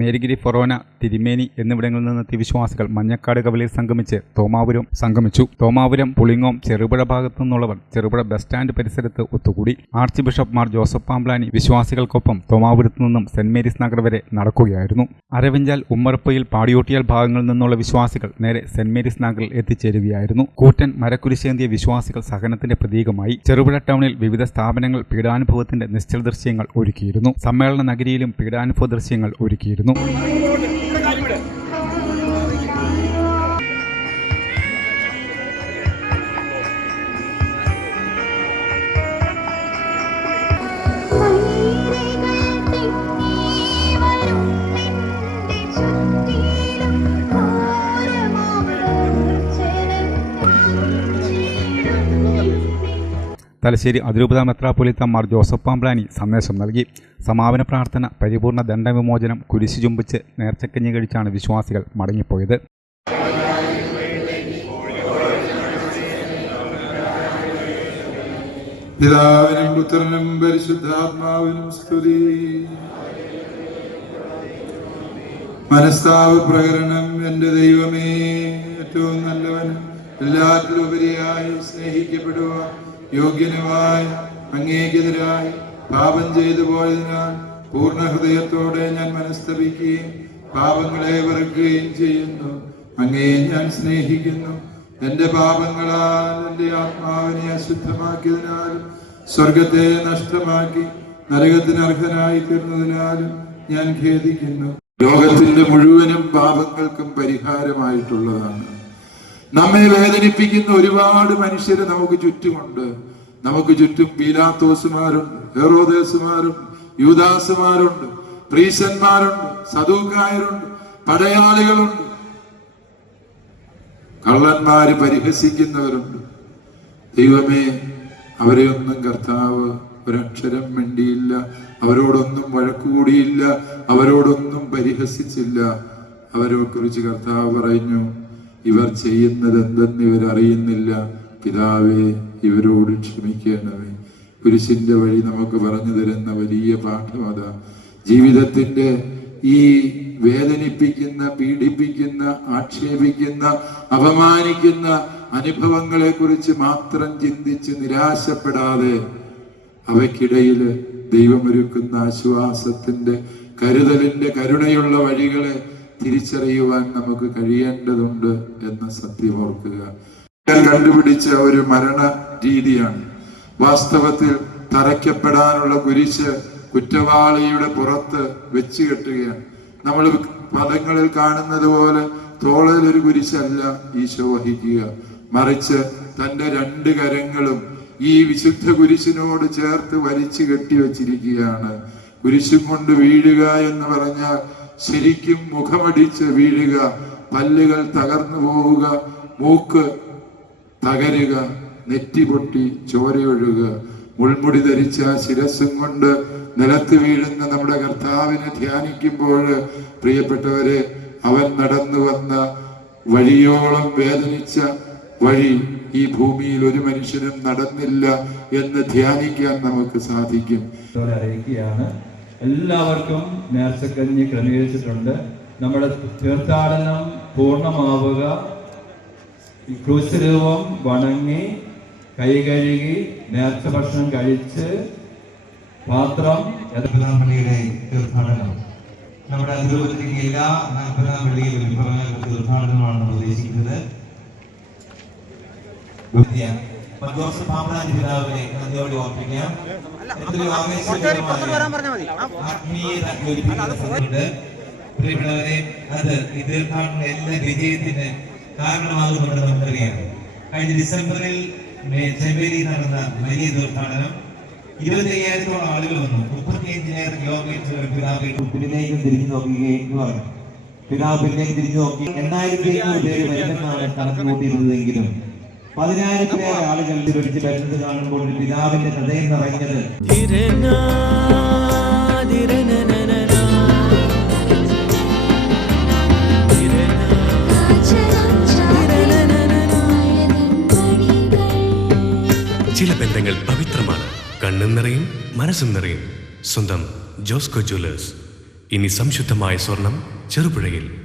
മേരിഗിരി ഫൊറോന തിരുമേനി എന്നിവിടങ്ങളിൽ നിന്നെത്തിയ വിശ്വാസികൾ മഞ്ഞക്കാട് കവലയിൽ സംഗമിച്ച് തോമാപുരം സംഗമിച്ചു. തോമാപുരം പുളിങ്ങോം ചെറുപുഴ ഭാഗത്തു നിന്നുള്ളവർ ചെറുപുഴ ബസ് സ്റ്റാൻഡ് പരിസരത്ത് ഒത്തുകൂടി. Archbishop Mar Joseph Pamplany വിശ്വാസികൾക്കൊപ്പം തോമാപുരത്തു നിന്നും സെന്റ് മേരീസ് നഗർ വരെ നടക്കുകയായിരുന്നു. അരവിഞ്ചാൽ ഉമ്മറപ്പയിൽ പാടിയോട്ടിയാൽ ഭാഗങ്ങളിൽ നിന്നുള്ള വിശ്വാസികൾ നേരെ സെന്റ് മേരീസ് നഗറിൽ എത്തിച്ചേരുകയായിരുന്നു. കൂറ്റൻ മരക്കുരിശേന്തിയ വിശ്വാസികൾ സഹനത്തിന്റെ പ്രതീകമായി ചെറുപുഴ ടൗണിൽ വിവിധ സ്ഥാപനങ്ങൾ പീഡാനുഭവത്തിന്റെ നിശ്ചല ദൃശ്യങ്ങൾ ഒരുക്കിയിരുന്നു. സമ്മേളന നഗരിയിലും പീഡാനുഭവ ദൃശ്യങ്ങൾ ഒരുക്കിയിരുന്നു. ആശംസിക്കുന്നു തലശ്ശേരി അതിരൂപത മെത്രാപ്പൊലിത്ത മാർ ജോസഫ് പാമ്പ്ലാനി സന്ദേശം നൽകി. സമാപന പ്രാർത്ഥന പരിപൂർണ ദണ്ഡവിമോചനം കുരിശി ചുംബിച്ച് നേർച്ചക്കഞ്ഞി കഴിച്ചാണ് വിശ്വാസികൾ മടങ്ങിപ്പോയത്. പിതാവിനും പുത്രനും പരിശുദ്ധാത്മാവിനും സ്തുതി. മനസ്താവ പ്രകരണം എന്റെ ദൈവമേ ഏറ്റവും നല്ലവൻ എല്ലാത്തിലുപരിയായി സ്നേഹിക്കപ്പെടുവാൻ യോഗ്യനുമായി അങ്ങേക്കെതിരായി പാപം ചെയ്തു പോയതിനാൽ പൂർണ ഹൃദയത്തോടെ ഞാൻ മനസ്തപിക്കുകയും പാപങ്ങളെ വെറുക്കുകയും ചെയ്യുന്നു. അങ്ങേ ഞാൻ സ്നേഹിക്കുന്നു. എന്റെ പാപങ്ങളാൽ എന്റെ ആത്മാവിനെ അശുദ്ധമാക്കിയതിനാലും സ്വർഗത്തെ നഷ്ടമാക്കി നരകത്തിന് അർഹനായി തീർന്നതിനാലും ഞാൻ ഖേദിക്കുന്നു. ലോകത്തിന്റെ മുഴുവനും പാപങ്ങൾക്കും പരിഹാരമായിട്ടുള്ളതാണ്. നമ്മെ വേദനിപ്പിക്കുന്ന ഒരുപാട് മനുഷ്യര് നമുക്ക് ചുറ്റുമുണ്ട്. നമുക്ക് ചുറ്റും പീലാത്തോസുമാരുണ്ട് ഹെറോദേസുമാരുണ്ട് യൂദാസുമാരുണ്ട് പ്രീസന്മാരുണ്ട് സദൂക്കായരുണ്ട് പടയാളികളുണ്ട്. കള്ളന്മാര് പരിഹസിക്കുന്നവരുണ്ട്. ദൈവമേ അവരെയൊന്നും കർത്താവ് ഒരക്ഷരം വേണ്ടിയില്ല അവരോടൊന്നും വഴക്കുകൂടിയില്ല. അവരോടൊന്നും പരിഹസിച്ചില്ല. അവരെ കുറിച്ച് കർത്താവ് പറഞ്ഞു ഇവർ ചെയ്യുന്നത് എന്തെന്ന് ഇവർ അറിയുന്നില്ല പിതാവേ ഇവരോട് ക്ഷമിക്കണമേ. കുരിശിന്റെ വഴി നമുക്ക് പറഞ്ഞു തരുന്ന വലിയ പാഠം അതാ. ജീവിതത്തിന്റെ ഈ വേദനിപ്പിക്കുന്ന പീഡിപ്പിക്കുന്ന ആക്ഷേപിക്കുന്ന അപമാനിക്കുന്ന അനുഭവങ്ങളെ കുറിച്ച് മാത്രം ചിന്തിച്ച് നിരാശപ്പെടാതെ അവയ്ക്കിടയിൽ ദൈവമൊരുക്കുന്ന ആശ്വാസത്തിന്റെ കരുതലിന്റെ കരുണയുള്ള വഴികളെ തിരിച്ചറിയുവാൻ നമുക്ക് കഴിയേണ്ടതുണ്ട് എന്ന സത്യം ഓർക്കുക. കണ്ടുപിടിച്ച ഒരു മരണ രീതിയാണ്. വാസ്തവത്തിൽ തറയ്ക്കപ്പെടാനുള്ള കുരിശ് കുറ്റവാളിയുടെ പുറത്ത് വെച്ച് കെട്ടുകയാണ്. നമ്മൾ പദങ്ങളിൽ കാണുന്നത് പോലെ തോളയിൽ ഒരു കുരിശല്ല ഈശോ വഹിക്കുക. മറിച്ച് തന്റെ രണ്ട് കരങ്ങളും ഈ വിശുദ്ധ കുരിശിനോട് ചേർത്ത് വലിച്ചു കെട്ടി വച്ചിരിക്കുകയാണ്. കുരിശും കൊണ്ട് വീഴുക എന്ന് പറഞ്ഞാൽ ശരിക്കും മുഖമടിച്ച് വീഴുക പല്ലുകൾ തകർന്നു പോവുക മൂക്ക് തകരുക നെറ്റി പൊട്ടി ചോരയൊഴുക മുൾമുടി ധരിച്ച ശിരസും കൊണ്ട് നിലത്ത് വീഴുന്ന നമ്മുടെ കർത്താവിനെ ധ്യാനിക്കുമ്പോൾ പ്രിയപ്പെട്ടവരെ അവൻ നടന്നു വന്ന വഴിയോളം വേദനിച്ച വഴി ഈ ഭൂമിയിൽ ഒരു മനുഷ്യനും നടന്നില്ല എന്ന് ധ്യാനിക്കാൻ നമുക്ക് സാധിക്കും. എല്ലാവർക്കും നേർച്ചക്കഞ്ഞി ക്രമീകരിച്ചിട്ടുണ്ട്. നമ്മുടെ തീർത്ഥാടനം പൂർണമാവുക. ക്രൂശ് രൂപം വണങ്ങി കൈ കഴുകി നേർച്ച ഭക്ഷണം കഴിച്ച് പാത്രം പള്ളിയുടെ തീർത്ഥാടനം. നമ്മുടെ അതിരൂപത്തിലേക്ക് എല്ലാ നാൽപ്പതാം പള്ളിയിലും വിഭവങ്ങളുടെ തീർത്ഥാടനമാണ് ഉദ്ദേശിക്കുന്നത്. ജോസഫ് പാമ്പനാജി പിതാവിനെ നന്ദിയോടെ ഓർപ്പിക്കാം. എത്രയോ ആവേശകരമായ ആത്മീയത ജ്വലിപ്പിക്കുന്ന സമയത്ത് പ്രിയപ്പെട്ടവരെ അത് ഈ തീർത്ഥാടനം എല്ലാ വിജയത്തിന് കാരണമാകുന്നുണ്ട് നമുക്കറിയാം. കഴിഞ്ഞ ഡിസംബറിൽ ചെമ്പേരി നടന്ന വലിയ തീർത്ഥാടനം. ഇരുപത്തയ്യായിരത്തോളം ആളുകൾ വന്നു. മുപ്പത്തിയഞ്ചിനായിരം കിലോമീറ്റർ പിതാവ് പിന്നിലേക്ക് തിരിഞ്ഞു നോക്കുകയും പറഞ്ഞു. പിതാവ് പിന്നിലേക്ക് തിരിഞ്ഞു നോക്കി. എണ്ണായിരത്തി അഞ്ഞൂറ് പേര് വരുമെന്നാണ് കണക്ക് കൂട്ടിയിരുന്നതെങ്കിലും പതിനായിരത്തിലേറെ ആളുകൾ തിരിച്ച് വരുന്നത് കാണുമ്പോൾ ഒരു പിതാവിന്റെ ഹൃദയം നിറഞ്ഞത് ചില ബന്ധങ്ങൾ പവിത്രമാണ്. കണ്ണും നിറയും മനസ്സും നിറയും. സ്വന്തം ജോസ്കോ ജ്വല്ലേഴ്സ്. ഇനി സംശുദ്ധമായ സ്വർണം ചെറുപുഴയിൽ.